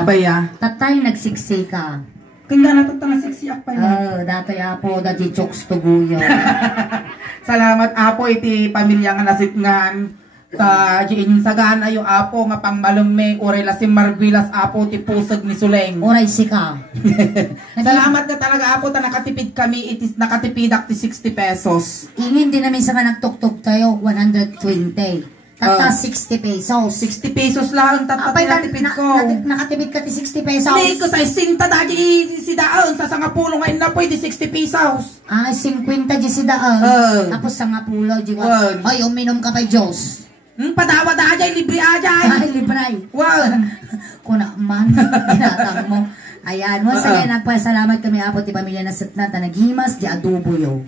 Abaya. Tatay nagsiksi ka. Kanya natatang siksiak pa yun. Datay apo dati chokes tuguyo. Salamat apo iti pamilya nga nasitngan. Ta diin sagan ayo apo nga pangmalumme oray la si Marguilas apo ti pusag ni Suleng. Oray sika. Salamat na talaga apo ta nakatipid kami itis nakatipidak ti 60 pesos. Ingin din namin sa nagtuktok tayo 120. Tata 60 pesos. 60 pesos lang tatapay natipid ko. Nakatipid ka ti 60 pesos. Hindi ko sa isinta dagi si daan sa sangapulo ngayon na pwede 60 pesos. 50 di si daan. Tapos sangapulo di ko. Ay uminom ka pa Diyos. Padawa da ajay, libre ajay. Ay, libre. Kuna man, ginatang mo. Ayan, once again, nagpasalamat kami apo ti pamilya na satna, tanagimas, di adobo yo.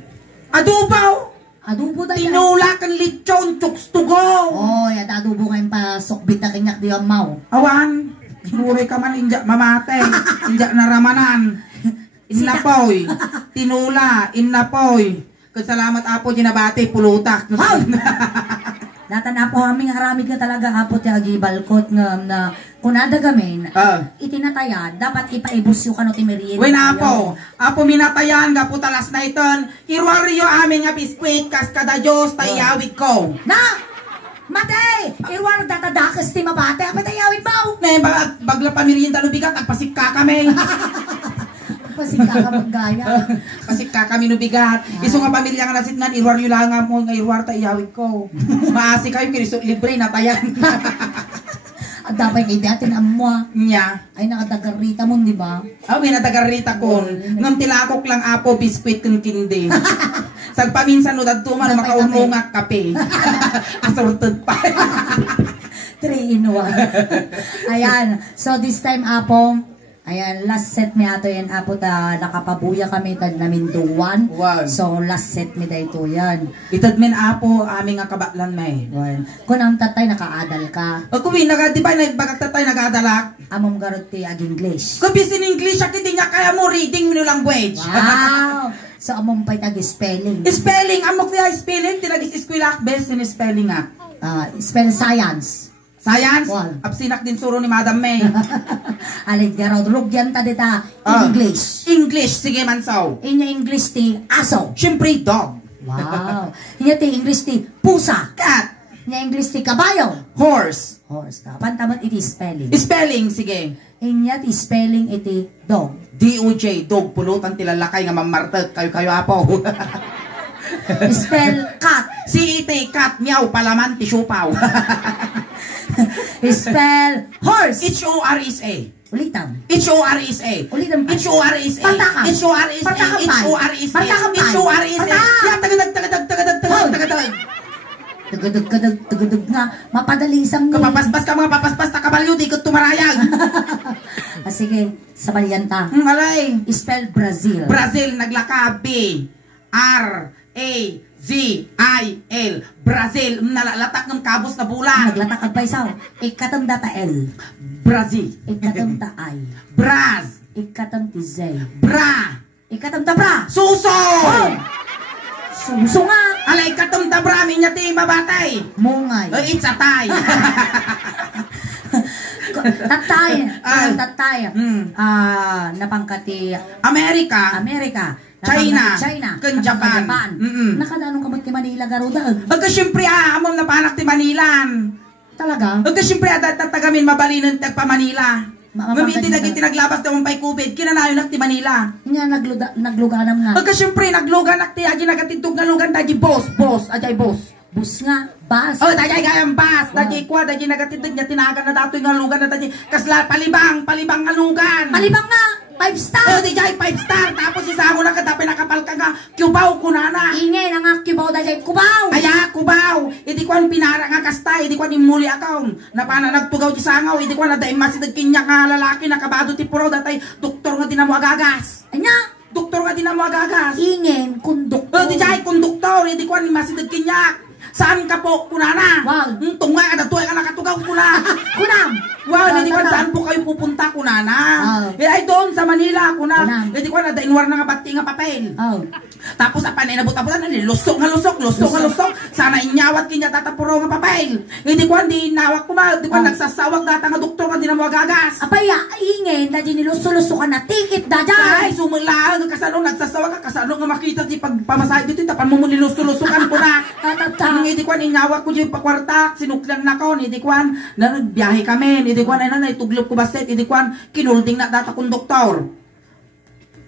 Adobo? Adobo da yan. Tinula kan lechon, chokes to go. Oh, yan, adobo ngayon pa, sokbit na kinyak di ang mau. Awan, buray ka man, injak mamate, injak naramanan. Innapoy, tinula, innapoy. Kasalamat apo, ginabati, pulutak. Datan apo aming haramig ka talaga apo ti agi balkot nga na kunada gamin itinatayan dapat ipaibus yung kano ti merienda. Wen apo minatayan ga putalas na iton irwaryo amin nga biskwit kas kada Diyos tayawid ko. Na! Mate! Irwar datadakas ti mabate apa tayawid mo? Ne bagla pa merienda no bigat agpasikka kami. Pasikka ka maggaya. Pasikka kami no bigat. Iso nga pamilya nga nasitngan irwar yu lang nga mo nga irwar ta iyawid ko. Maasi kayo kiniso libre na tayan. At dapat kay datin amwa. Nya. Ay nakadagarita mo, di ba? May nadagarita kon. Ngam tilakok lang apo biskwit kung kindi. Sagpaminsan no dadto man makaunungak kape. Assorted pa. 3 in 1. Ayan. So this time apo, ayan, last set mi ato yan apo ta nakapabuya kami tad namin duwan. So last set mi dayto yan. Itad men apo aming nga kabatlan may. Kung ang tatay nakaadal ka. O kuwi di ba nagbagak tatay nagadalak? Amom garot ti ag English. Kung bisin English akit di nga kaya mo reading mo language. Wow. So amom pa'y tag spelling. Spelling amok niya spelling tinagis eskwela best in spelling nga. Spell science. Science? Absinak din suro ni Madam May. Alin garod rugyan ta dita English. English sige man saw. Inya English ti aso. Syempre dog. Wow. Inya ti English ti pusa. Cat. Inya English ti kabayo. Horse. Horse. Pantamat iti spelling. Spelling sige. Inya ti spelling iti dog. D-O-J dog pulutan ti lalakay nga mamartet kayo apo. Spell cat. C-E-T cat meow palaman ti siopaw. Spell horse. H-O-R-S-A. Ulitan. H-O-R-S-A. Ulitan. H-O-R-S-A. Patakam. H-O-R-S-A. Patakam. H-O-R-S-A. Yan, tagadag. Tagadag nga. Mapadali isang ni. Kapapaspas ka mga papaspas na kabalyo, di ko tumarayag. Sige, sabalyan ta. Alay. Spell Brazil. Brazil, naglaka. B. R-A-Z-I-L. Brazil, nalalatak ng kabos na bulan. Naglatak ang paisaw. Ikatang data L. Brazil. Ikatang ta I. Braz. Ikatang ti Z. Bra. Ikatang ta bra. Suso. Suso nga. Alay, ikatang ta bra, minya ti mabatay. Mungay. It's a tie. Tatay. Napangkati Amerika. China. Kan Japan. Nakadanong kamot ti Manila garudag. Agka syempre amom na panak ti Manilan. Talaga? Agka syempre tatagamin mabalinan tagpa Manila. Mamiti naging tinaglabas na umpay kubid. Kinanayo nak ti Manila. Nga nagluganam nga. Agka syempre naglugan nak ti aji nagatintog na lugan daji boss. Ajay boss. Bus nga, bus. Oh, dajay gayang bus. Daji kwa, daji nagatintog niya tinagan na datoy nga lugan na daji. Kasla palibang nga lugan. Palibang nga. 5 star! Oh, di jay 5 star! Tapos isa mo na katapin nakapal ka nga, Cubaw kunana! Ingay na nga, Cubaw dajay, Cubaw! Aya, Cubaw! Idi ko ang pinara nga kasta, idi ko ang imuli akaw. Napana nagtugaw di sangaw, idi ko ang nadaim masidag kinyak nga lalaki, nakabado ti puro, datay, doktor nga dinamo agagas. Anya? Doktor nga dinamo agagas. Ingay, konduktor. Oh, di jay, konduktor, idi ko ang masidag kinyak. Saan ka po, kunana? Wow. Tunga ka na tuwa ka nakatugaw kuna. Kunam. Wow, hindi ko saan po kayo pupunta, kunana. Ay, doon sa Manila kuna. Kunam. Hindi ko na dainwar na nga bati nga papel. Oh. Tapos apa na inabot-abutan na lusok. Sana inyawat kinya tatapuro nga papel. Hindi ko hindi nawak ko ba. Hindi ko nagsasawag data nga doktor nga di na magagas. Apaya, ingin, na di niluso-luso ka na tikit da dyan. Ay, sumulang kasano nagsasawag ka kasano nga makita di pagpamasahe dito tapan mo niluso-lusukan ko na. Hindi ko inyawak ko yung pakwartak, sinuklan na ko, hindi ko na nagbiyahe kami, hindi ko na ituglop ko baset, hindi ko kinulding na data kong doktor.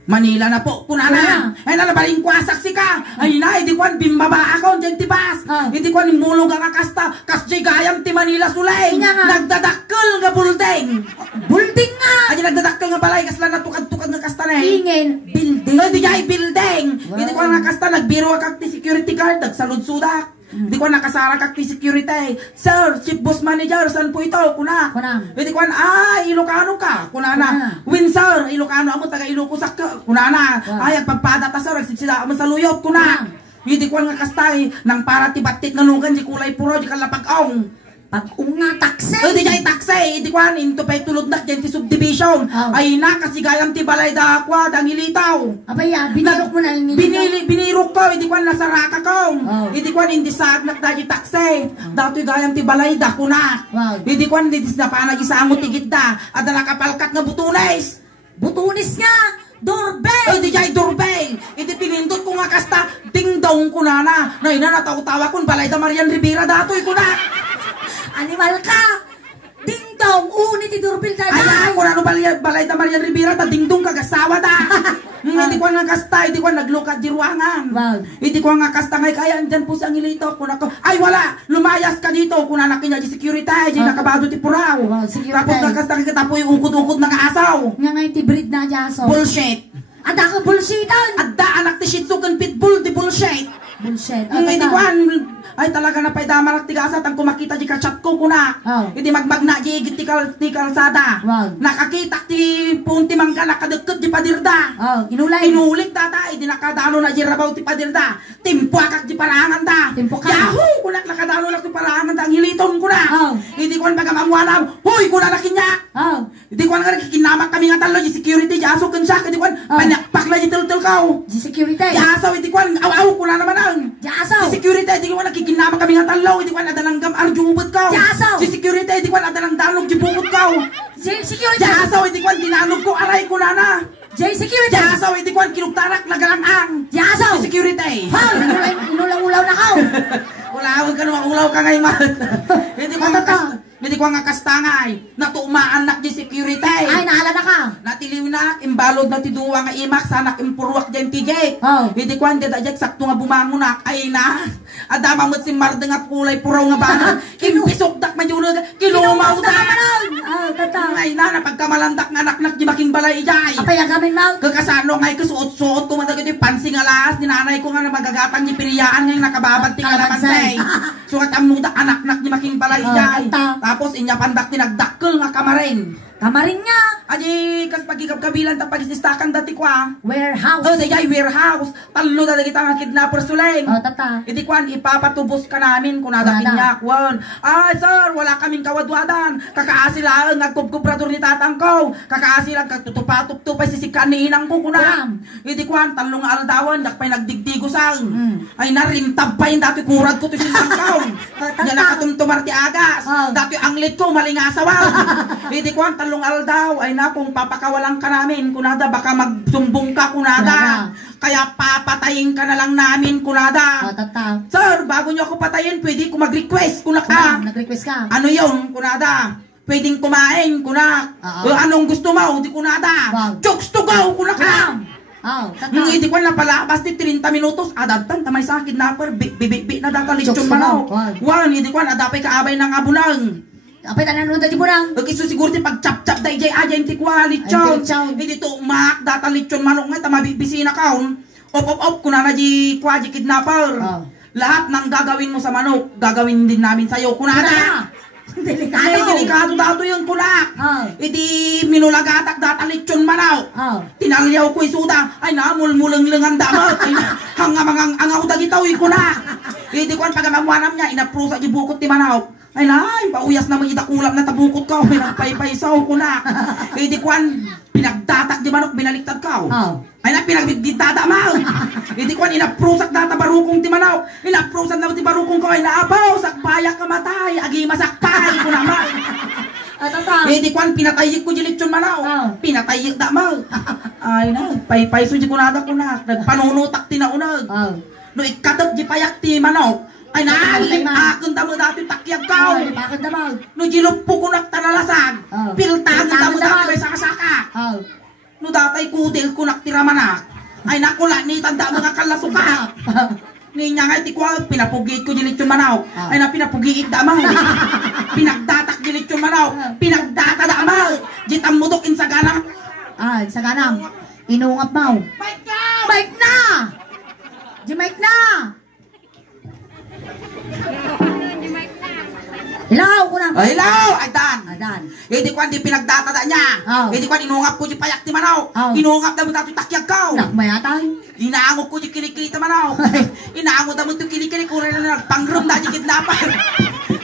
Manila na po, kunana. Ay nalabaling ko saksi ka. Ay na, hindi ko bimbaba ako, dyan tibas. Hindi ko nimulong ang akasta, kasjay gayam ti Manila sulay. Nagdadakkel nga bulding. Bulding nga! Ay nagdadakkel nga balay, kasla natukad-tukad nga kasta na eh. Ingin, building. Ay di jay building. Hindi ko nga kasta, nagbiro kag ti security guard, nagsalud-sudak. Hindi ko nakasara kag ti security. Sir, chief boss manager, saan po ito? Kuna. Hindi ko Ilocano ka. Kuna na. Win sir, Ilocano amo taga Ilocos ka. Kuna na. Ay agpagpada ta sir, agsitsida amo sa luyot. Kuna. Hindi ko nga kastay nang para ti batit nga lugan di kulay puro di kalapag-ong. Pag-unga takse. Hindi jay takse. Hindi ko into pay tulod na dyan ti subdivision. Ay na kasi gayam ti balay da akwa dangilitaw. Abaya, binirok mo na binirok ko, hindi ko nasaraka ko. Hindi ko hindi sagnak da di takse. Dato gayam ti balay da kuna. Hindi ko hindi na panagisangot ti gitda. Adala kapalkat nga butunes. Butunis nga. Doorbell! Hindi jay doorbell. Hindi pinindot ko nga kasta ding dong kuna na. Nay na nataw-tawa kun balay da Marian Rivera datoy kuna. Animal ka! Ding-dong! Unit ti doorbell da da! Ay, kung ano balay da Marian Rivera, ta ding-dong kagasawa da! Hindi ko nga kasta, hindi ko naglukad di ruangan. Hindi ko nga kasta ngay kaya, andyan po sa ngilito. Ay, wala! Lumayas ka dito! Kung nanak niya di security, di nakabado ti puraw. Tapos nakasta kita po yung ukod-ukod ng asaw. Nga ngay ti breed na di asaw. Bullshit! Ada ka bullshitan! Ada anak ti shih tzu kan pitbull, di bullshit! Bullshit. Hindi ko ay talaga na pay damarak tigasat ang kumakita di ka-chat ko kuna. Hindi magmagna di igit ti kalsada. Nakakita ti punti mangka nakadukot di padirda. Inulit tata hindi nakadano na di rabaw ti padirda. Timpuakak di parangan da. Yahoo! Kunak nakadano na ti parangan da. Ang hiliton kuna. Hindi ko pagamamuanam. Huy! Kuna nakinya. Hindi ko nakikinamak kami nga talo di security. Di aso kan siya. Hindi ko panakpak na di tul-tul kau. Di security. Di aso. Hindi ko aw-aw kuna naman ang. Di aso. Di security. Hindi ko nakikinama kami nga talo. Hindi ko nadalanggam arjubot kau. Di aso. Di security. Hindi ko nadalang-dalong gibukot kau. Di security. Di aso. Hindi ko dinanog ko aray ko na. Di security. Di aso. Hindi ko kinugtarak nagalang-ang. Di aso. Di security. Ha! Inulang-ulaw na kau. Ulaw ka naman. Ulaw ka ngayon man. Hindi ko nga kastangay. Natumaan nak di security. Ay, nahala na ka. Natiliw na, imbalod na tiduwa nga imak, sanak impurwak dyan tijay. Hindi ko hindi dajek, sakto nga bumangon na. Ay na, adama mo't si Marda nga kulay puraw nga bana. Kimpisok dak majulo, kilumaw da. Ay na, napagkamalandak nga naknak di making balay ijay. Apay ang gamin mo? Kakasano ngay kasuot-suot ko matagod yung pansing alas, ninanay ko nga na magagatang ni piriyaan nga yung nakababad ting alamasay. Sukat amuda anak-nak di making balay ijay. Tapos inya pandak tinagdakkel nga kamarin. Kamarin nga. Aji kas pagigab-kabilan ta pagisistakan dati kwa. Warehouse. Dayay warehouse. Talo na kita nga kidnapper suleng. Tata. Iti kwan ipapatubos ka namin kung nadakin niya kwan. Ay sir, wala kaming kawadwadan. Kakaasi lang nagkubkubrador ni tatang ko. Kakaasi lang kagtutupatuptupay sisikan ni inang ko kuna. Iti kwan talong aldawan dakpay nagdigdigo sang. Ay narintab pa yung dati kurad ko to silang ko. Yan nakatumtumar ti agas. Dati anglit ko malingasawan. Iti kwan talong aldaw ay na kung papakawalan ka namin kunada baka magsumbong ka kunada kaya papatayin ka na lang namin kunada. Sir, bago nyo ako patayin pwede ko mag-request kunaka. Nag-request ka? Ano yun kunada? Pwedeng kumain kunak. Anong gusto mo? Di kunada. Jokes to go kunaka. Hindi ko na pala basta 30 minutos adatan tamay sa akin na bibi na data lechon manaw. Hindi ko na dapay kaabay ng abunang. Apay tanan nun dati burang. Isu siguro ti pag-chap-chap da ijay aja yung tikwa lechon. Hindi to umak data lechon manok nga tamabibisina kaon. Op kuna na di kwa di kidnapper. Lahat ng gagawin mo sa manok, gagawin din namin sa'yo. Kunada! Delikado dato yung kunak. Iti minulagatak data lechon manaw. Tinalyaw ko isuda. Ay namulmulang-langan damat. Hangamangang angaw da gitaw yung kunak. Iti ko ang pagamamuanam niya, inaprusa di bukot ti manaw. Ay nay, pauyas naman idakulap na tabukot ka. Pinagpaypaysaw ko na. Eh di kwan, pinagdatak di manok, binaliktad ka. Ay na, pinagbigdada mo. Eh di kwan, inaprusak na tabarukong ti manok. Inaprusak na ti barukong ko. Ay naabaw, sakpayak ka matay. Agi masakpay ko naman. Eh di kwan, pinatayik ko dilitsyon manok. Pinatayik da mo. Ay na, paypayso di kunada ko na. Nagpanunutak ti naunag. No ikatot di payak ti manok. Ay na, akong tamo dati takyag ka. No jilupo ko naktanalasan. Piltahan tamo dati may saka-saka. No datay kudil ko naktiraman. Ay nakula ni tanda mga kalasuka. Ninya nga iti kwa, pinapugit ko dilit yung manaw. Ay na pinapugit damaw. Pinagdatak dilit yung manaw. Pinagdata damaw. Jitang mutok insagana. Insagana. Inungap mo. Mike na! Mike na! Mike na! Hilaw ko na. Hilaw! Ay dan! Dan. Hindi ko hindi pinagdatada niya. Hindi ko inungap ko di payak ti manaw. Inungap na mo dati takyag ka. Nakmayatay. Inaangok ko di kilikili ti manaw. Inaangok na mo di kilikili ko rin na nagpangrum na di kidnapan.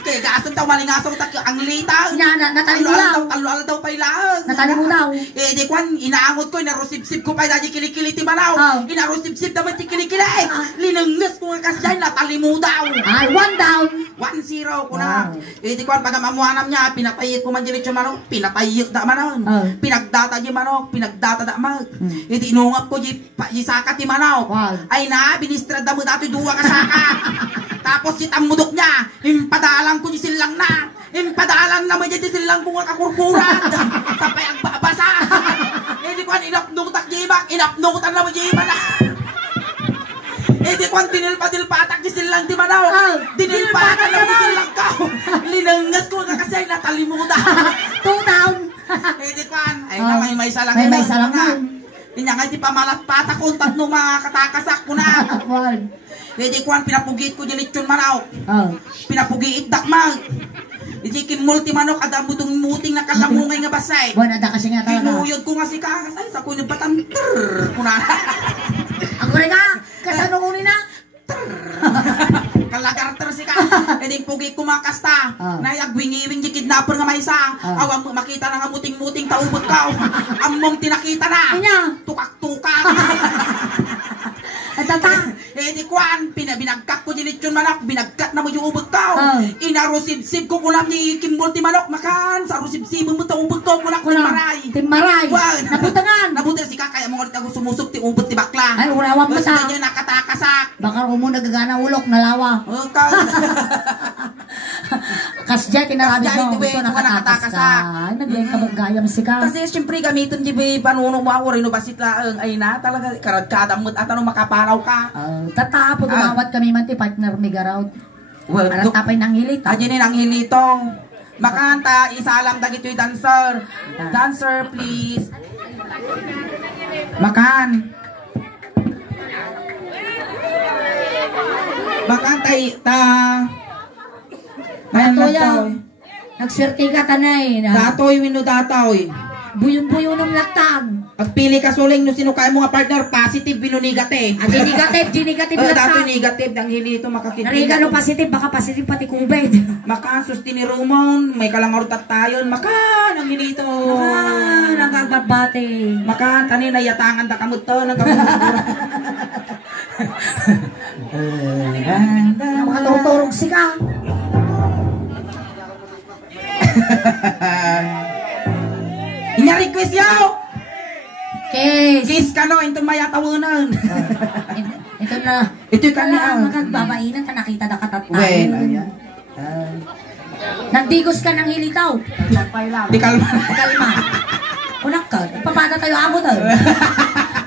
Kaya gaasong tayo malingasong takyag ang litang. Natali mo daw. Talo-al daw pa ilang. Natali mo daw. Eh di kwan, inaangot ko, inarusip-sip ko pa di kilikili ti manaw. Inarusip-sip naman ti kilikili. Linangas ko nga kasyan, natali mo daw. Ay, 1 down. 1-0 ko na. Eh di kwan, pagamamuanam niya, pinatayik ko man dilit yung manok, pinatayik da manaw. Pinagdata di manok, pinagdata da manok. Eh di inungap ko di saka ti manaw. Ay na, binistrad da mo dati duwa ka saka. Tapos si tamudok niya, impadalang ko di silang na. Impadalang naman di silang kung kakurkurat. Sapay ang babasa. Eh di kwan, inapnutak di ibak, inapnutan naman di iba na. Eh di kwan, dinilpa-dilpatak di silang di manaw. Dinilpatak naman di silang kao. Linangas ko nga kasi natalimuda. 2 down. Eh di kwan, ay na may salang. May salang na. Inya nga di pamalat patak kung tatno mga katakasak ko na. Eh di kwan, pinapugit ko dilit yung manaw. Pinapugit dakmag. Hindi kimulti manok ada butong muting na kalamungay nga basay. Buwan ada kasi nga talaga. Kinuyod ko nga si kakasay sa kunyong patanter. Kuna. Ako rin nga. Kasano ko na? Kalagarter si ka. E di pugi ko makasta. Nayagwingiwing di kidnapper nga may isa. Awang makita na nga muting-muting taubot ka. Among tinakita na. Tukak-tukak. At tata. Eh di kwan, binagkat ko dilit yung manok, binagkat na mo yung ubot ka. Inarusib-sib ko kulam ni Kimbol ti manok, makan. Sa rusib-sib mo ta ubot ko, kunak timmaray. Timmaray. Nabutangan. Nabutan si kakaya mo ulit ako sumusok ti ubot ti bakla. Ay, urawang mo sa. Basta niya nakatakasak. Baka mo nagagana ulok, nalawa. Kasya, tinarabi mo. Gusto nakatakas ka. Ay, nagyay ka magayam si ka. Kasi siyempre gamitin di ba panuno mo ako rin, basit laang. Ay na, talaga, karadkadamot at ano makapanaw ka. Tatapo, dumawat kami man ti partner mi garaw. Aras tapay ng hilit. Adyan ang hilitong. Makanta, isalam dagito yung dancer. Dancer, please. Makan. Makantay, ta. Datoy, nagswerte ka tanay. Datoy, wino datoy. Buyon-buyon ng latag. Pagpili ka suling no sino kaya mo nga partner, positive, bino negative. Negative latag. Datoy negative, ang hilito makakita. Narigano positive, baka positive pati kubed. Makan, sustini rumon, may kalangarot at tayon. Makan, ang hilito. Makan, ang kagbabate. Makan, kanina yatangan da kamot to. Makatuturog si ka. Inya request yaw. Kiss. Kiss ka no, itong mayatawanan. Ito na. Ito'y kanya. Magbabayinan ka, nakita na katatay. Well, ayan. Nagdigos ka ng hilitaw. Di kalma. Kalma. Unak ka. Papada tayo amo tayo.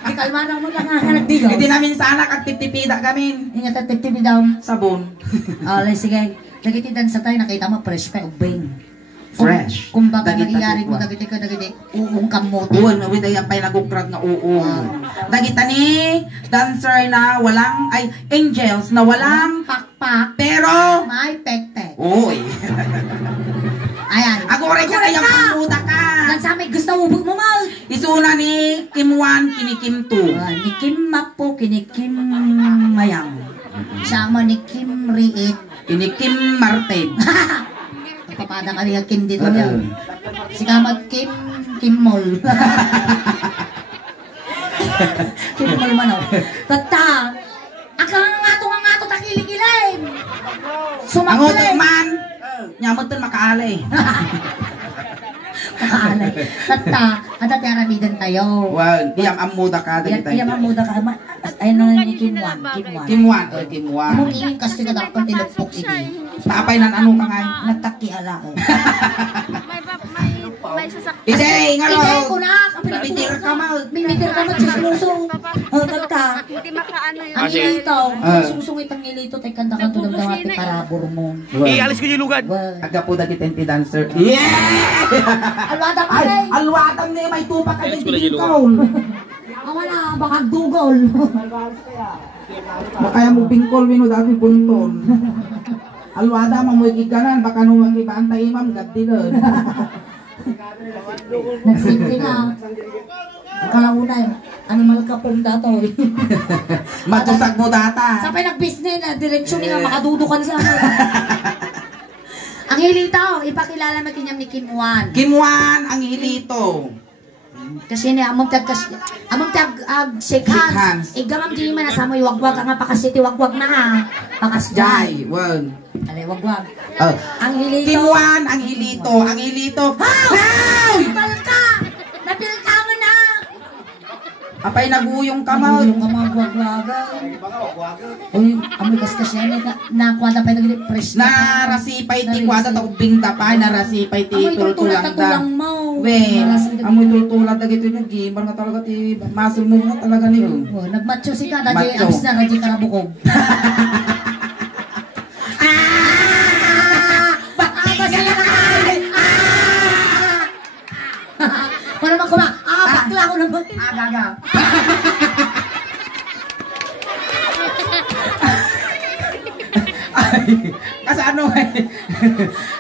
Di kalma na mo lang nga nagdigos. Hindi namin sana kagtiptipida kami. Ingat at tiptipi daw. Sabon. Sige. Nagitidan sa tayo, nakita mo fresh pa ubing. Fresh. Kung baga nangyayari mo, dagiti uung kamote. Uwan, uwi yan pa'y nagukrag na uung. Dagita ni dancer na walang, ay, angels na walang pakpak. Pero, may pekpek. uy. Ayan. Ako rin ka kayang pamuta ka. Dan sa amin, gusto ubog mo mal. Isuna ni Kim 1, kini Kim 2. Ni Kim Mapo, kini Kim Mayang. Sama ni Kim Riit. Kini Kim Martin. Papada ka niya Kim dito yan. Si Kamat Kim Mall. Kim Mall man o. Tata, akang nga to takilig-ilay. Ang utot man, nyamot din makaalay. Makaalay. Tata, adat yung aramidan tayo. Well, iyang amuda ka. Iyang amuda ka. Ayun na ni Kimwan. Kimwan. Among ingin kasi ka dapat tinupok ini. Paapay nan ano ka ngay? Nagtakiala. May sasakyan. Ide, nga Ide lo. ko na. Binitir ka mo. Binitir ka mo, chismoso. Tata. Hindi makaano yun. Ang ilito. Susungit ang ilito. Tay kanta ka tulad ng ating parabor mo. Ialis ko yung lugad. Aga po dagi tenti dancer. Yeah! Alwadang ka Ay, alwadang niya may tupak ka Alis ko din na yung ikaw. Wala, baka dugol. Baka yung mupingkol wino dati bunton. Alwada mamuy giganan baka nung magibantay imam gaddilan. Nagsimti na. Kalauna animal ka pong dato. Matusag mo data. Sapay nag-business na diretsyon nga makadudukan sa akin. Ang hilito, ipakilala mo kinyam ni Kimwan. Kimwan ang hilito. Kasi ni among tag shake hands. Igamam di man sa mo wagwag nga pakasiti wagwag na ha. Pakasjay. Wag. Ale wagwag. Oh. Ang hilito. Kimwan ang hilito. Ang hilito. How? Palka. Napilka mo na. Apay naguyong kamao. Yung kamang wagwaga. Uy, amoy kasya na kwada pa nagli fresh Na rasipay ti kwada ta ubing tapay na rasipay ti tultulang da. We, amoy tultulang da gito yung gamer nga talaga ti muscle mo nga talaga niyo. Nagmacho si ka, dahil abis na radyo ka na bukog. Baka ba sila na ay? Kung naman kuma, bakla ko naman. Gaga. Kasi ano eh.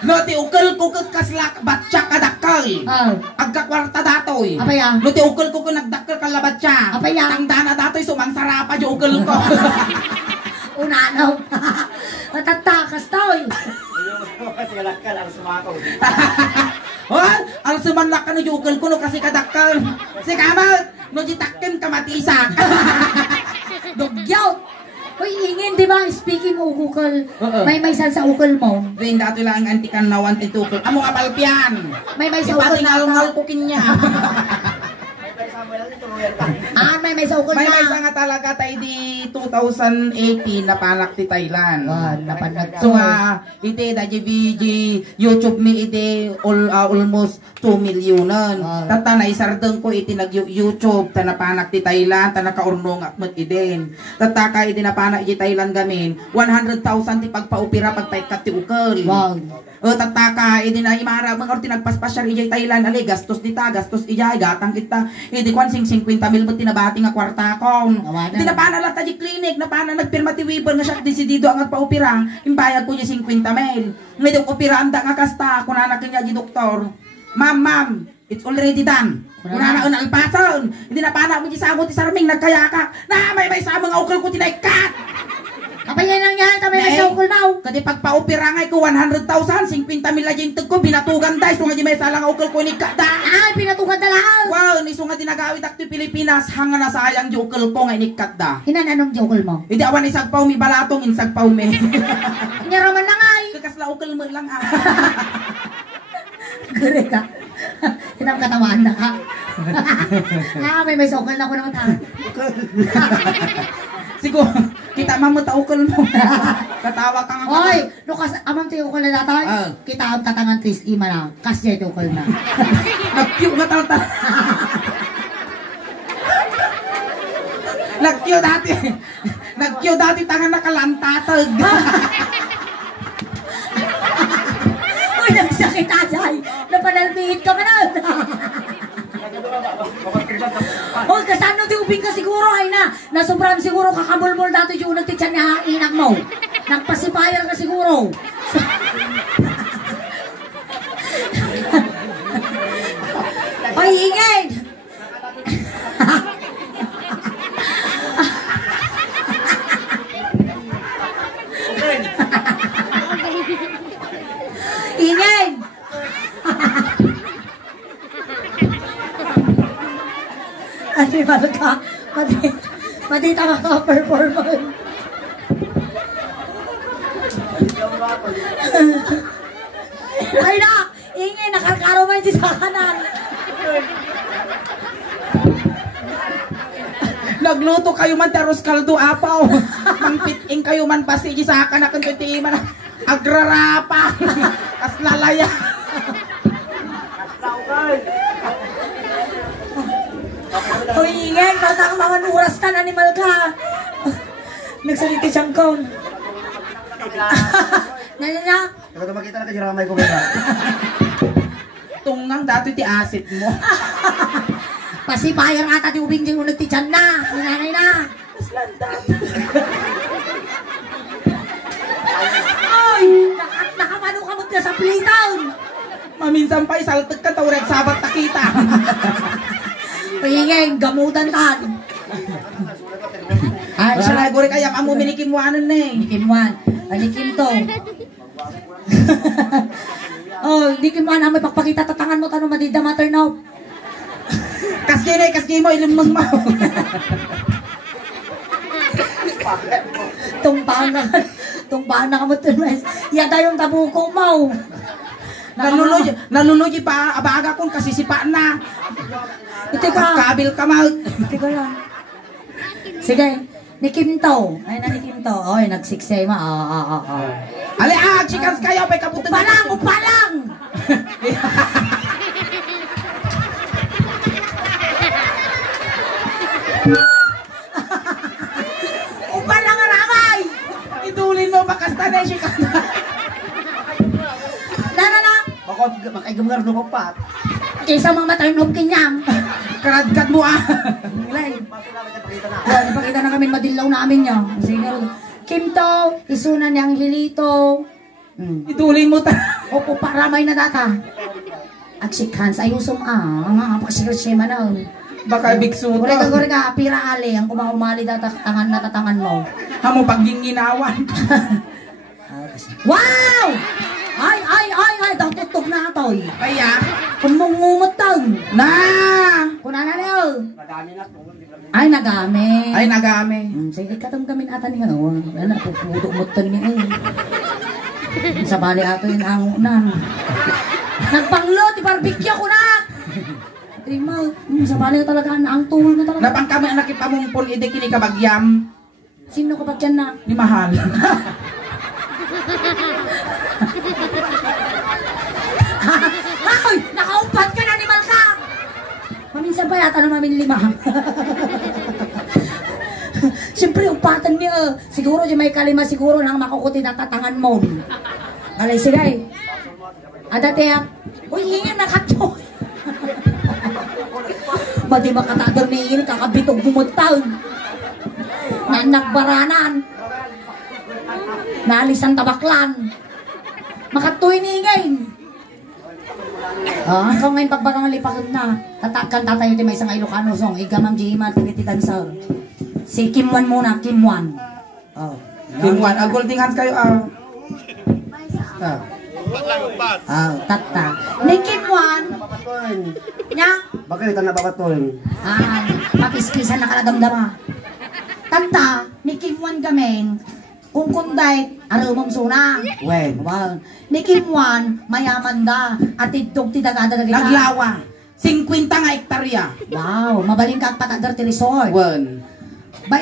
No, ti ukol ko kaslak batsa kadakal. Agkakwarta datoy. Apa ya? No, ti ukol ko nagdakal kalabatsa. Apa ya? Tangdana datoy sumangsarapa jo ukol ko. Unanaw. Matatakas tayo. Oh, al sumanlak ka no jo ukol ko no kasi kadakal. Si kamal, no jitakin kamatisak. Dugyaw. Uy, ingin, di ba? Speaking of ukol, may sal sa ukol mo. Ding dato lang ang antikan nawan ti ukol. Amo nga palpian. May sa ukol Ipati ngalungal ko kinya. may sa ukol May na. isa nga talaga tayo di 2018 na panak ti Thailand. Napanag So ite da GVG YouTube mi ite almost 2 milyonan. Tata na isardeng ko iti nag YouTube ta napanak ti Thailand ta nakaurnong akmet iden. Tata ka iti napanak iti Thailand gamin 100,000 ti pagpaupira pagpaikat ti ukol. Wow. Tata ka iti na imara mga orti nagpaspasyar iti Thailand ali gastos dita gastos ijay gatang kita iti kwan sing 50 mil bet tinabati nga kwarta ko. Iti napana lang ta di clinic napana nagpirma ti Weaver nga siya desidido ang agpaupira imbayad ko di 50 mil. Ngayon upira anda nga kasta kunana kanya di doktor. Ma'am, it's already done. Kunana ang alpason. Hindi na pana mo di sagot ti sarming nagkayaka. Na may sa mga ukol ko tinaykat. Kapay yan yan, kami may sa ukol now. Kadi pagpaupira ngay ko 100,000, 50 mil ajing ko binatugan dai sunga di may salang ukol ko ni kada. Pinatugan na lang. Wow, ni sunga dinagawit akti Pilipinas hanga na sayang di ukol ko ngay ni kada. Hinananong di ukol mo? Hindi awan isag paw mi balatong insag paw mi. Nyaraman lang ay. Kakasla ukol mo lang ah. Gure ka. Hinang katawan na ka. May sa ukol na ko naman ha. Siguro, kita mamutaukol mo. Katawa ka nga. Oy, lukas amam tayo ukol na datay. Kita ang tatangan tis ima na. Kasya ito ukol na. Nag-cue na talata. Nag-cue dati. Nag-cue dati tangan nakalantatag. Uy, nagsakit ajay. Napanalbiit ka man. Hoy, kasano di ubing ka siguro ay na. Nasobrang siguro kakabulbol dato yung nagtitsan niya ang inang mo. Nagpasipayer ka siguro. Hoy, ingay! Ingay! Animal ka. Pati ka-performer. Ay na! Ingay, nakarkaro man si sa kanan. Nagluto kayo man taros kaldo apaw. Mangpiting kayo man pasigi sa kanak ang man agrarapa. As lalaya. Hoy, ingay, bata ka mga oras ka, animal ka. Nagsalita siyang kon. Nanya? Kalau makita na kayo ramay ko ba? Tungang dato ti asit mo. Pasipayan ata ti ubing ding unag ti tiyan na. Nanay na. Ay! Nakamano ka mo sa playtown. Maminsan pa isaltag ka tawret sabat nakita. Pahingay, gamutan tan. Ay, siya na guri kaya kamo minikimwanan na eh. Nikimwan. Alikim to. Oh, hindi kimwan na may pagpakita tatangan mo tanong madida matter now. Kaski mo, ilimang mo. Tumpahan na ka mo tunas. Yata yung tabuko mo. Nanunoy pa, abaga kong kasisipa na. Ito ka. Kabil ka mal. Ito ka lang. Sige, ni Kimto. Ay na ni Kimto. Oy, nagsiksay ma. Ale, chikans kayo, may kaputin. Upalang! Upalang aramay! Idulin mo, makasta na siya ka na. Na. Makaigamgar no pa. Kaysa mga maternop kinyam. Karadkad mo ah. Ipakita na kami madilaw namin niya. Sige, Kimto, isunan niyang hilito. Idulin mo ta. Opo, paramay na data. Agsikhans, ayusom mga paksikrasima na. Baka bigsuto. Gure ka, pira ali, ang kumahumali data tangan na tatangan mo. Hamo pagginginawan. Wow! Ay, tutog na atoy. Kaya, Kumungumutang. na! Kunana na yun. Ay, nagami. Ay, nagami. Sige, katamgamin ata niya. Ano, pupudok-mutan niya eh. Sa bali ato yung angunan. Nagpanglo, ti barbecue ko na! Trima, sa bali talaga, ang tool na talaga. Napang kami anak ipamumpon, ide kini kabagyam. Sino ka ba dyan na? Ni mahal. Ay! Nakaumpat ka na, animal ka! Maminsan pa yata naman lima. Siyempre, umpatan niya. Siguro di may kalima siguro nang makukuti na tatangan mo. Alay, sige. Adate ha. Uy, ingin nakatoy. Madi makatadang ni ingin kakabitog bumutang. Nanagbaranan. Naalisan tabaklan. Makatoy ni ingin. Hanggang ngayon pagbarang lipakot na. Tatakan tatayo di may isang Ilocano song. Igamang Jima, tinititan sa... Si Kimwan muna, Kimwan. Kimwan, golding hands kayo Tata. Ni Kimwan. Nya? Bakit ito nababaton? Papispisan na kaladamdama. Tata, ni Kimwan gamen. Kung kunday, arumong suna. Wen. Wow. Ni Kimwan, mayaman da. At itog tidagada na kita. Naglawa. 50 nga hektarya. Wow, mabaling ka at patadar ti resort. 25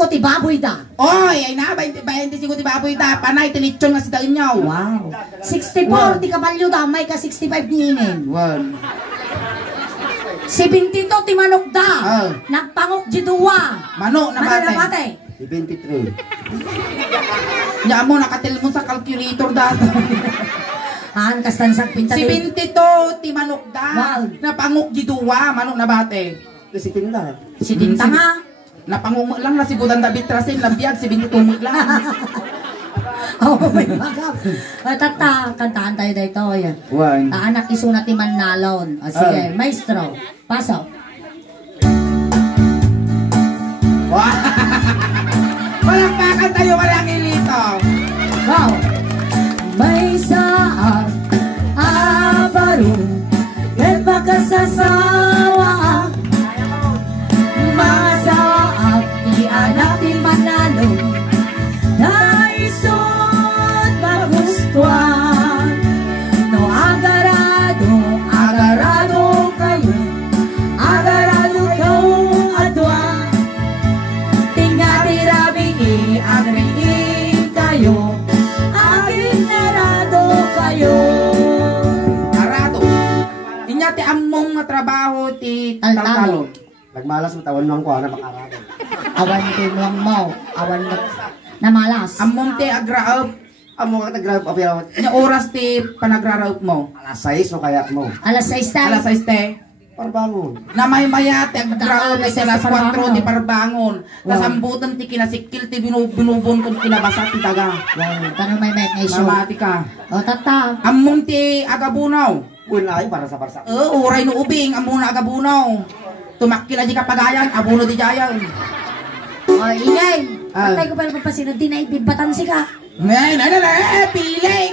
1. ti baboy da. Oy, ay na, 25 ti baboy da. Panay, tinitsyon nga si dain nyaw. Wow. 64 ti kabalyo da, may ka 65 niinin. 72 ti manok da. Nagpangok di duwa. Mano, Nabate. 23. Nya mo, nakatil mo sa calculator dati. Kastan sa pinta. 72 ti manok da. Wow. Napangok di duwa, manok nabate. Kasi tinda. Si Tinta nga. Napangungo lang na si Budan David Trasin, labiyag, 72 lang. May bagap. Tata, kantaan tayo dito. 1. Anak isunat ni Manalon. Sige, maestro. Pasok. Walang pakan tayo, walang ilito. Wow. May saat abarong at makasasawa trabaho ti Taltalo. taltalo. Nagmalas mo tawan lang ko na makarado. Awan tinuang mo. Awan na malas. Amom ti agraop. Amo ka tagrab apiraw. Nya oras ti panagraraop mo. Alas 6 o kaya mo. Alas 6 tayo. Alas 6 te. Parbangon. Na may mayat ang graon ti alas 4 ti parbangon. Wow. Kasambutan ti kinasikil ti binubon kung kinabasa ti daga. Wow, tanong may issue. Mamati ka. O, tata. Amom ti agabunaw. Wala ay para sa parsa. Uray no ubing amon na agabunaw. Tumakil di kapagayan, abuno di jayan. O, ingay. Ah. Patay ko pala papasinod din ay bibatan si ka. Ngay, piling.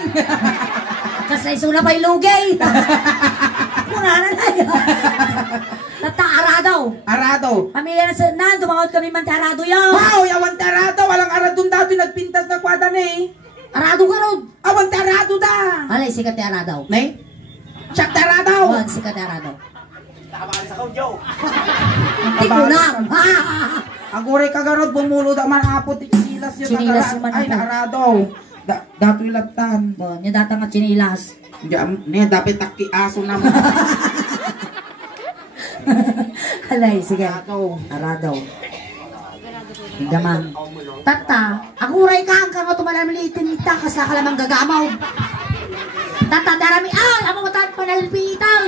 Kasi suna pa'y lugay. Muna na tayo. Tata, arado. Arado. Pamilya na sa nan, dumawat kami man ti arado yun. Wow, yawan tarado, walang aradong dati nagpintas na kwada na eh. Arado ka ron. Awan tarado da. Alay, sikat ti arado. Ne? Siyak tarado. Huwag sikat ti arado. Tama sa kaudyo. Di ko lang. Aguray kagarod, bumulo da man apot, chinilas yun. Chinilas yung Ay, manapot. naarado. Dato'y latan. Bon, yung datang at chinilas. Niya, dapat taki aso naman. Alay, sige. Arado. Arado. Gaman. Tata, aguray ka ang kang tumalamilitin nita kas nakalamang gagamaw. Tata, darami, amo mo tayo panalpitan.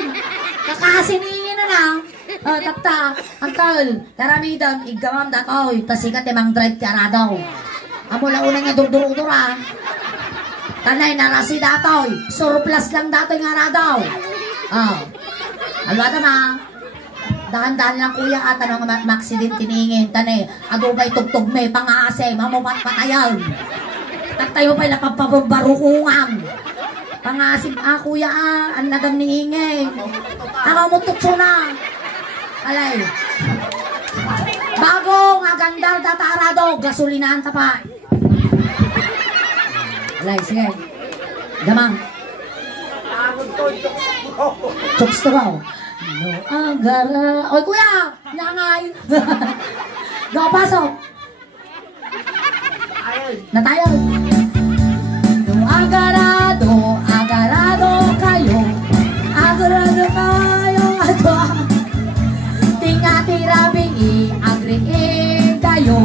Kakasiningin na lang. Tata, angkal, darami dam, igamam datoy, tasikat emang drive ti aradaw. Amo lang unang nga durdurudura. Tanay narasi datoy, surplus lang datoy nga aradaw. Alwata na. Dahan-dahan lang kuya at anong maksidin tiningin tane adubay tugtog me pangase mamumat patayan tagtayo pa ila papabarukungan pangasib kuya ang nadam ni ingay ako mo tukso na alay bago nga gandal tatarado gasolinaan ta pa alay sige gamang tukso to ko no agara. Oy kuya, nyangay. Go pasok. Natayo. No agarado, agarado kayo. Agarado kayo ato. Tingati rabi agriin kayo.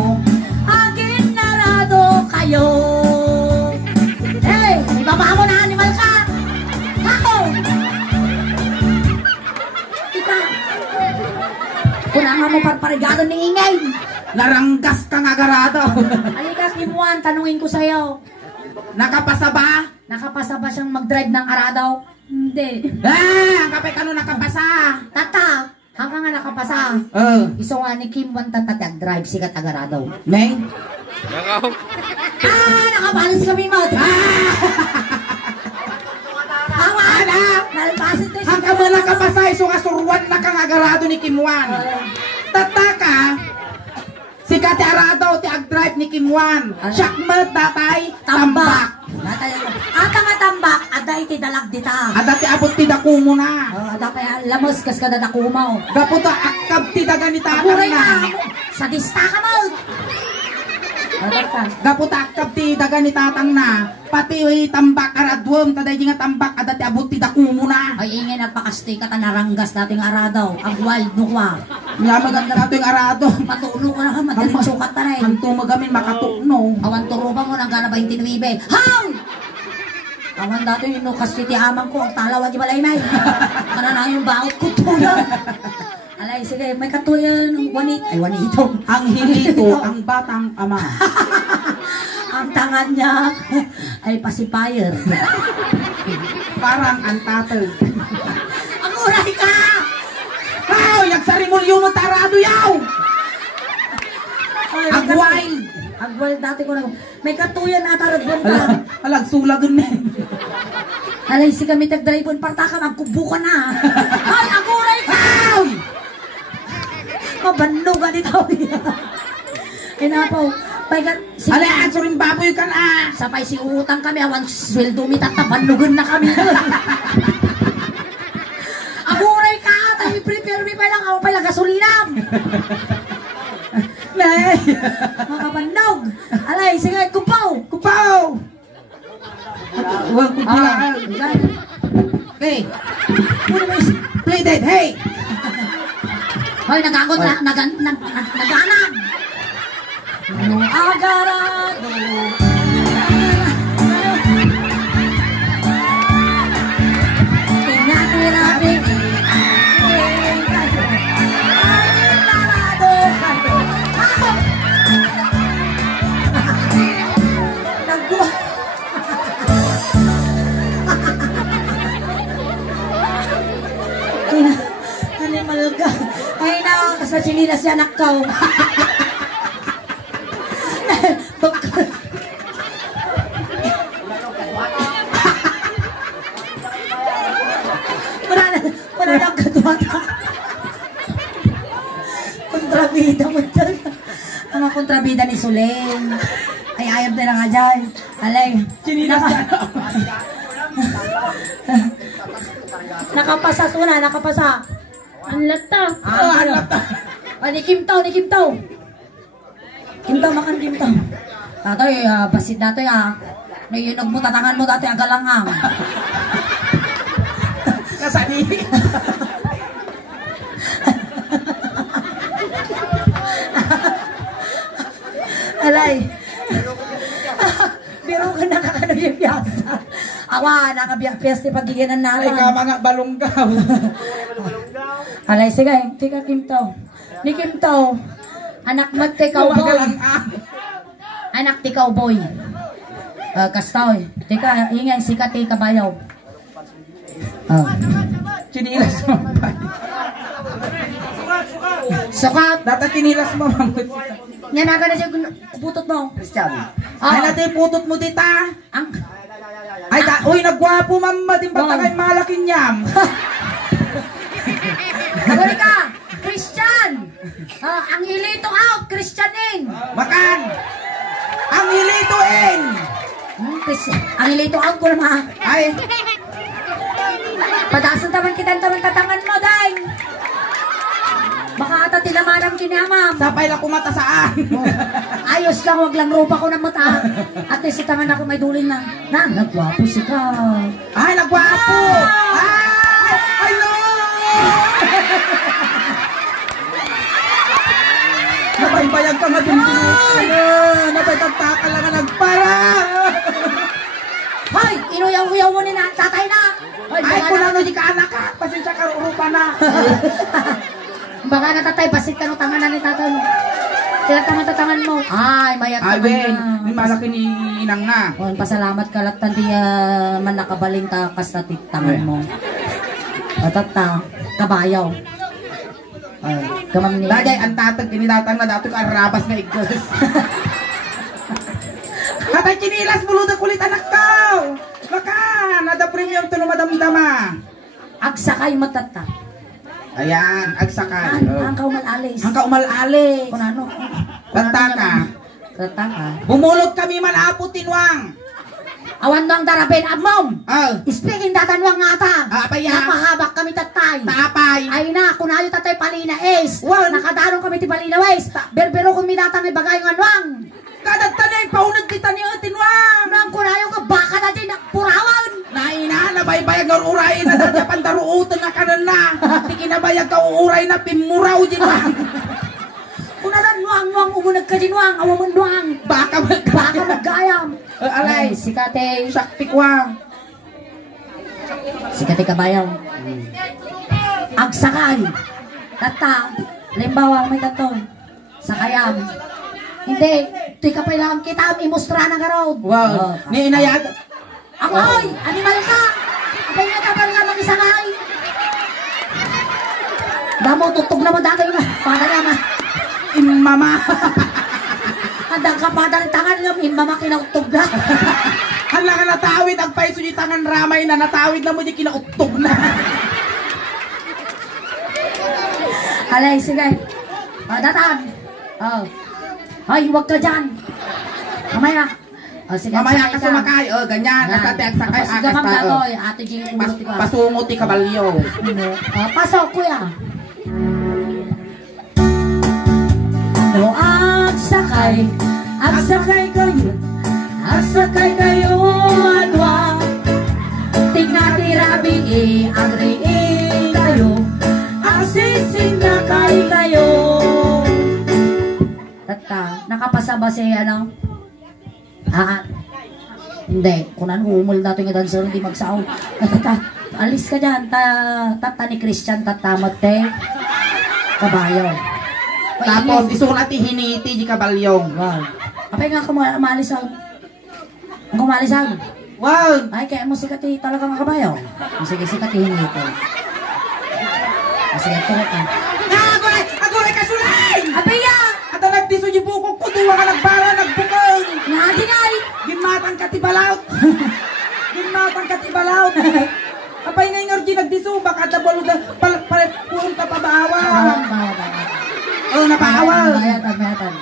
Agin narado kayo. Hey, ibaba mo na animal ka. Ako. Kunanga mo parparigado ni ingay. Naranggas kang agarado. Halika, Kimuan, tanungin ko sa'yo. Nakapasa ba? Nakapasa ba siyang mag-drive ng aradaw? Hindi. Ang kapay ka no nakapasa. Tata, hanggang nga nakapasa. Iso nga ni Kimuan tatatag drive sikat agaradaw. Neng? Nakapalis kami mo. Hawa! Nalpasin to. Hanggang mo nakapasa, iso kasurwan na kang agarado ni Kimuan. Tataka, si Kati Arado, ti ag-drive ni Kimuan. Syakmet datay, tambak. Ata nga tambak, aday ti dalag dita. Ada ti abot ti dako mo na. Ada pa lamos kas kada dakumaw. Gaputa akab ti daga ni tatang Aburay na. ka! Sa dista ka mo! Gaputa akab ti daga ni tatang na. Pati tambak aradwom, taday di nga tambak, ada ti abot ti dako mo na. Ay ingay nagpakasti ka tanaranggas dating aradaw. Ang wild nukwa. Nga maganda nato yung arado. Patulo ka na madaling sukat na rin. Ang tumagamin makatukno. Awan turuba mo nang gana 29. Hang! Awan dati yung nukas ti amang ko, ang talawa di balay may. Ano na yung baot ko tuyan. Alay, sige, may katuyan. Wanito. Ang hilito, ang batang ama. Ang tangan niya ay pacifier. Parang ang tatay. Ang uray ka! Ay, nagsarimulyo mo tarado yaw! Ang wild! Ang wild dati ko lang. May katuyan na taradwan ka. Alag sulagan na. Alay, si kami tag-drive-on parta ka, magkubukan na. Ay, ang uray ka! Mabanlo ka dito. Inapaw. Alay, anso rin baboy ka na. Sapay si utang kami, awan sweldo mi tatabanugan na kami. Ang uray ka! Tayo prepare mi pa lang, ako pala gasolinam. Nay! Makabannog. Alay, sige, kupaw. Kupaw! Huwag kupulaan. Ah, Okay. Play dead, hey! Hoy, nagagot na, naganan. No agarado. Tinatirabi. Nagbuha. Animal ka. Ay na, sa chinilas yan akaw. Wala na kadwata. Kontrabida mo talaga. Ang mga kontrabida ni Suleng. Ay, ayam na nga dyan. Alay. Chinilas yan. Nakapasa suna, nakapasa. Ang lata. Ang lata. Ni Kimtaw, ni Kimtaw. Kimtaw, makan Kimtaw. Tatoy, basit datoy Nayunog mo, tatangan mo dati agalangang. Kasani. Alay. Biro ka nakakano yung piyasa. Awa, nakapiyasa pagigyanan Ay naman. ka mga balunggaw. Alay, sige, tika Kimtaw. Ni Kimtaw, anak magtikaw boy. Anak tikaw boy. Kastoy. Tika, ingay, sikat kabayaw. Chinilas mo. Sukat. Data chinilas mo. Yan aga na siya putot mo. Christian. Ay natin putot mo dita. Ang... Ay, uy, nagwapo mama. Dimbata kay malaking yam. Nagari ka! Christian! Ang hilito out, Christianin! Makan! Ang hilituin! Ang hilito out ko naman. Ay, Padasan taman kita taman tatangan mo, Dang! Baka ata tilamanang kinamam. sapay lang kumata saan. Ayos lang, wag lang rupa ko ng mata. At least taman ako may dulin na. Nagwapo si ka. Ay, nagwapo! Ay! Ay, no! Napaybayag ka nga dun. Napaytagtaka lang nga nagpara. Hoy! Inuyaw-uyaw mo ni na, tatay na! Hoy, Ay, baka kung na, ano di ka anak ka. Pasensya ka, urupa na. baka na tatay, basit ka no tangan na ni tatay mo. Kaya tatangan mo. Ay, mayat Ay, ka Ben, na. may malaki ni inang na.On, pasalamat ka lang tanti man nakabaling takas na tangan mo. Tatata, kabayaw. Ay, kamang ni. Dagay, ang tatag, kinidatang na dato ka arabas na igos. Katay kinilas, buludag kulit anak ka. Baka, nada premium to madamdama. Agsakay matata. Ayan, agsakay. Ang kaumal-alis. Ang kaumal-ali. Kung ano. Tataka. Tataka. Bumulog kami malapo tinwang. Awan doang darabin, abmom. Oh, Speaking datanwang nga ta. Apay, ha? Napahabak kami tatay. tapay. Ay na, kunayo tatay palina es. Wow. Nakadarong kami ti palina wes. Berbero kung minatang ibagay ng anwang. Kadagtanay, paunag kita niyo tinwang. Nang kunayo ka baka na din purawan. Naina, nabaybayag nga urayin na dadya pandaruutan na kanan na. Di kinabayag ka uuray na pimuraw tinwang. Kunadan nuang umunag ka dinwang, awaman nuang. Baka Baka maggayam. alay, Sikate. sakti kwang. Sikate kabayaw. Agsakay. Tata. Limbawa may tatoy. Sakayam. Hindi. Tuy ka pa ilang kita imustra ng garod. Wow, ni inayag. Ako ay! Animal ka! Apay nga kapal nga mag-isangay! Damo, tutog na mo dagay na. Pada naman. Mama. Handang ka pada ng tangan nga. Mama kinautog na. Hala ka natawid, ang paiso di tangan ramay na natawid na mo di kinautog na. Alay, sige. Datan. Oh. Hoy, huwag ka dyan. Mamaya. Oh, sige, Mamaya ka sakay sumakay. Oh, ganyan. Kasate ang sakay. Sige, ma'am, datoy. Ate Jing, ulot ko. Pasungot ti kabalyo. Pasok, kuya. No, agsakay kayo, adwa. Tignati rabi, agri kayo. Asising na kayo. kayo. Tata, nakapasa ba si ano? Hindi, kunan umul nato yung dancer, hindi magsaw. Tata, alis ka dyan, tata ni Christian, tatamot te. Kabayo. Tapos, isulat hiniti di kabalyong. Wow. Apay nga kumalisan. Ang kumalisan. Wow! Ay, kaya mo sikati talaga mga kabayo. Sige, sikati hiniti. Sige, tulad ka. Agoy kasulay! Apay nga! At nagdiso yung bukok ko, duwa ka nagbara, nagbukong. Nadinay! Ginmatang katibalaut. Ginmatang katibalaut. Apay nga yung orgi nagdiso, baka dabalo da, puong ka pabawa. Oh, napaawa. Bayatan.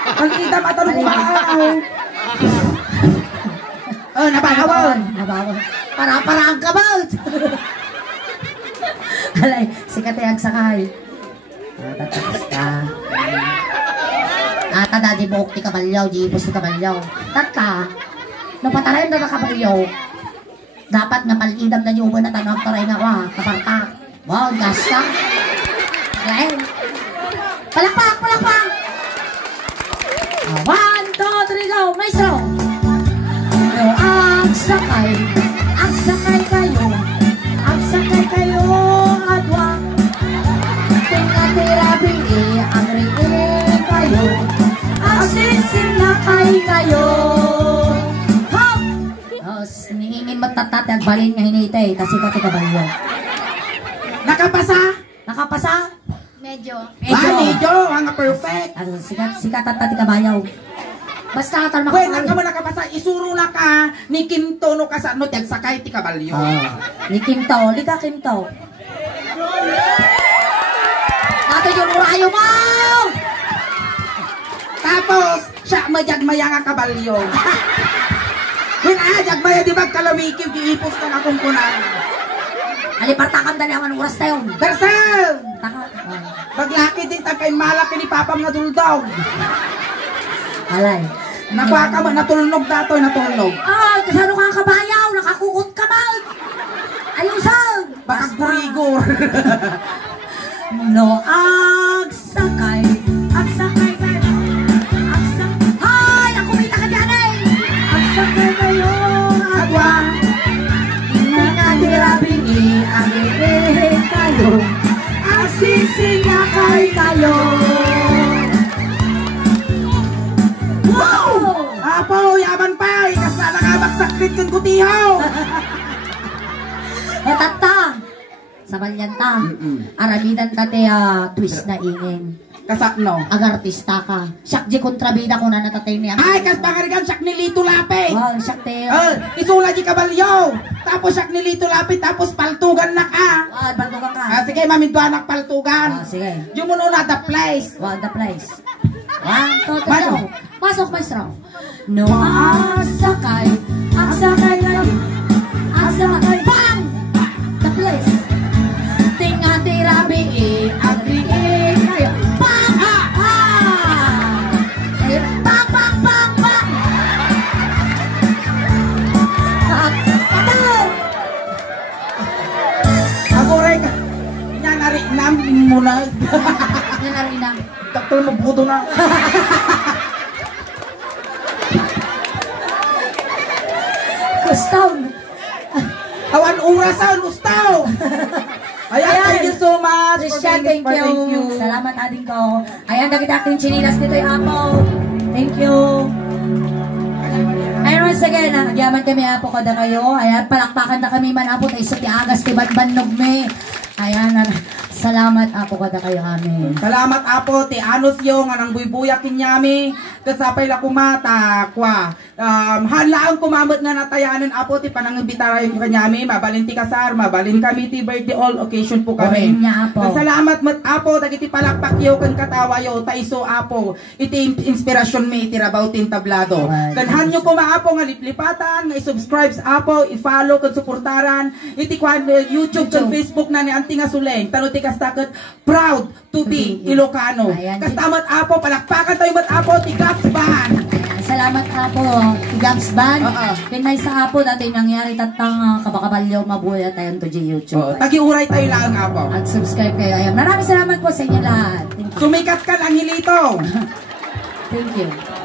Pagkita matanong ko maaw. Oh, napaawa. Para ang kabal. Alay, sikat yung sakay. Tatakas ka. Tada, di buhok ti kabalyaw, di ipos ti kabalyaw. Tata, napatarayan na kabalyaw. Dapat nga palidam na yung na tanong taray nga wa, kaparta. Wow, gasta. Alay. Palakpak! 1, 2, 3, go! Maestro! Ang sakay kayo at wag tinatirabi ang rin kayo asisinakay kayo hop! Nihingin matatate at balin nga hinitay kasi katikabalyo. Nakapasa? Medyo. Medyo, mga perfect. Sikat at tati kabayaw. Basta atan Wait, ang kamo nakapasa, isuro na ka ni Kim Tono ka sa tiyag sakay ti kabalyo. Ni Kim Tao, di ka Kim Tao. Ato yung rayo mo! Tapos, siya majagmaya nga kabalyo. Kung jagmaya di ba kalawiki, giipos ka na kumpunan. Alipartakam dali ang oras tayo. Bersel! Taka. Paglaki din tag kay malaki ni papam nga duldaw. Alay. Nakuha ka mo, natulnog datoy, natulnog. Kasano ka kabayaw? Nakakukot ka ba? Ayusan! Bakag gurigor. No, agsakay kayo. Hay! Ako may nakadyanay! Agsakay kayo. Adwa. Nangadirabingi ang iihin kayo. Asisinyakay kayo. Wow! Apo, yaman pa. Ikas na nakabaksak din kong kutihaw. Tata! Sa balyanta. Aramidan tate twist na ingin. Kasakno. Ang artista ka. Siyak di kontrabida ko na natatay niya. Ay, kas pangarigan, siyak ni Lito Lapid. Wow, siyak te. Isula di kabalyo. Tapos siyak ni Lito Lapid, tapos paltugan na ka. Wow, baltugan ka. Sige, mamidwanak paltugan. Sige. Yung muna na the place. Wow, the place. 1, 2, 3, Pasok. go. Pasok, maestro. No, asakay kayo. Asakay. Bang! The place. Tingatirabi agriin kayo. Bang! Bang, bang, bang, bang! Agoray ka. Nyanari namin muna. Nanari na. Taktul mo buto na. Gustaw. Awan orasan, ustaw. Ayan, thank you so much. Christian, thank you. Salamat ading ko. Ayan, nakita ating chinilas dito yung apo. Thank you. Ayan, once again, nagyaman kami apo kada kayo. Ayan, palakpakan na kami man apo. Tayo sa tiagas, tiban-banog me. Ayan, salamat apo kada kayo amin. Salamat apo, ti anos yung anang buybuyak kinyami. Kasapay la kumata, kwa. Hanlaan kumamot nga natayanan apo, ti panangbitarayon kanyami. Mabalin ti kasar, mabalin kami ti birthday all occasion po kami. Orin niya apo. Salamat mat apo, dagiti palakpakyo kan katawayo, taiso apo. Iti inspirasyon mi, ti rabautin tablado. Kanhan nyo kumaapo nga liplipatan, nga i-subscribe apo, i-follow, kan suportaran. Iti kwan YouTube, kan Facebook na ni Anting Asuleng. Tanuti kastakot, proud to be Ilocano. Kastamat apo, palakpakan tayo mat apo, ti Kapban. Salamat. salamat apo. Igams ban. Kinay sa apo dati nangyari tatang kabakabalyo mabuhay tayo to YouTube. Tagi-uray tayo lang apo. At subscribe kayo. Ayan. Maraming salamat po sa inyo lahat. Thank you. Sumikat ka lang hilito. Thank you.